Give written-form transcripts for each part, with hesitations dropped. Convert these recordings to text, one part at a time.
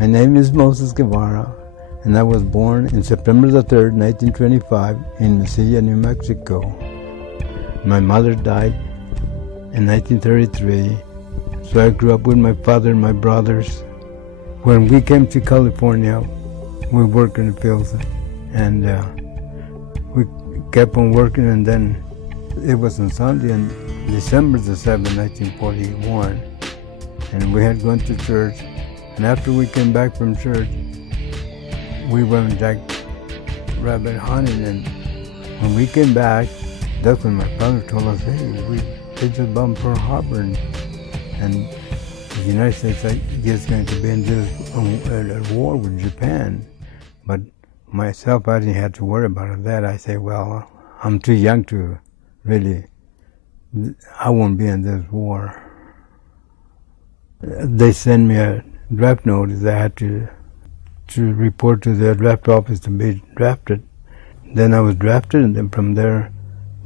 My name is Moises Guevara, and I was born in September the 3rd, 1925, in Mesilla, New Mexico. My mother died in 1933, so I grew up with my father and my brothers. When we came to California, we worked in the fields, and we kept on working, and then it was on Sunday, on December the 7th, 1941, and we had gone to church. And after we came back from church, we went jackrabbit hunting, and when we came back, that's when my father told us, hey, they just bombed Pearl Harbor, and the United States is going to be in this war with Japan. But myself, I didn't have to worry about that. I say, well, I'm too young to really, I won't be in this war. They sent me a draft notice. I had to report to the draft office to be drafted. Then I was drafted, and then from there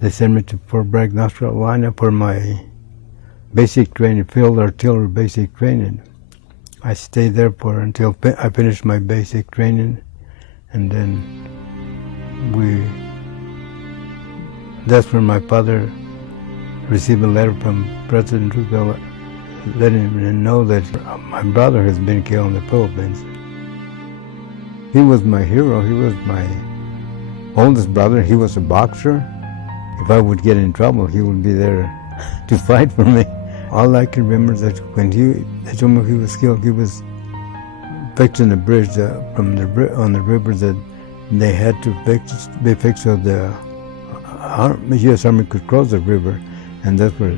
they sent me to Fort Bragg, North Carolina for my basic training, field artillery basic training. I stayed there until I finished my basic training, and then that's when my father received a letter from President Roosevelt letting him know that my brother has been killed in the Philippines. He was my hero. He was my oldest brother. He was a boxer. If I would get in trouble, he would be there to fight for me. All I can remember is that when they told me he was killed, he was fixing a bridge on the river that they had to be fixed so the U.S. Army could cross the river, and that's where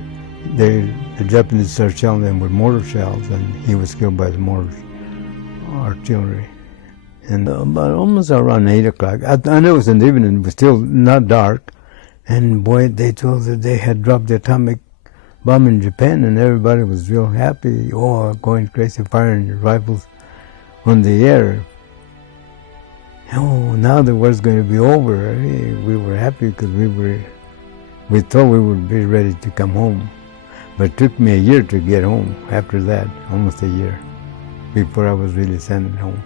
the Japanese started shelling them with mortar shells, and he was killed by the mortar artillery. And about almost around 8 o'clock, I know it was in the evening, it was still not dark, and boy, they told that they had dropped the atomic bomb in Japan, and everybody was real happy, going crazy, firing rifles on the air. Oh, now the war's going to be over. We were happy because we thought we would be ready to come home. But it took me a year to get home after that, almost a year, before I was really sent home.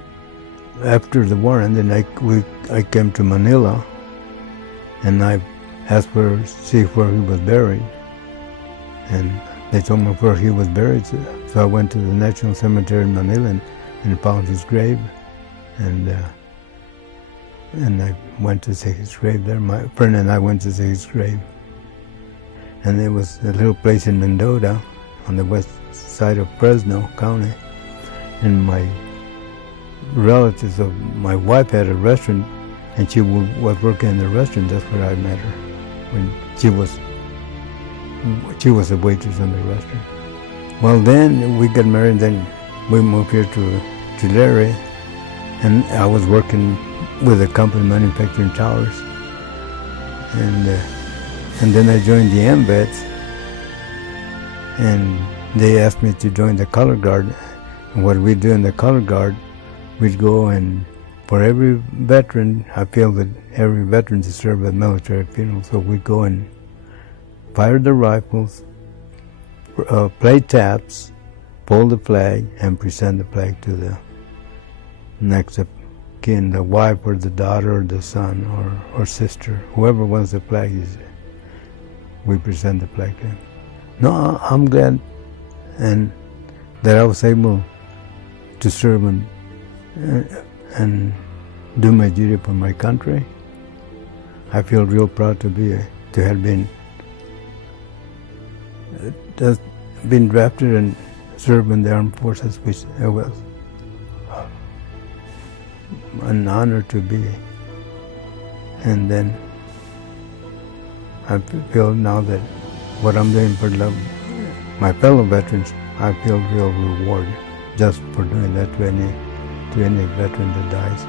After the war, and then I came to Manila, and I asked to see where he was buried. And they told me where he was buried, so I went to the National Cemetery in Manila and found his grave. And I went to see his grave there. My friend and I went to see his grave. And it was a little place in Mendota on the west side of Fresno County. And my relatives of my wife had a restaurant, and she was working in the restaurant. That's where I met her, when she was a waitress in the restaurant. Well, then we got married, then we moved here to Tulare, and I was working with a company manufacturing towers. And then I joined the MVets, and they asked me to join the color guard. And what we do in the color guard, we'd go, and for every veteran, I feel that every veteran deserves a military funeral, so we'd go and fire the rifles, play taps, fold the flag, and present the flag to the next of kin, the wife or the daughter or the son or sister, whoever wants the flag, we present the flag to him. No, I'm glad and that I was able to serve and do my duty for my country. I feel real proud to have been drafted and served in the armed forces, which it was an honor to be. And then I feel now that what I'm doing for my fellow veterans, I feel real reward just for doing that to any veteran that dies.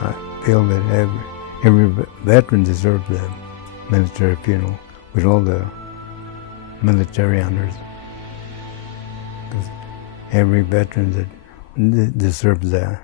I feel that every veteran deserves a military funeral with all the military honors, because every veteran that deserves that.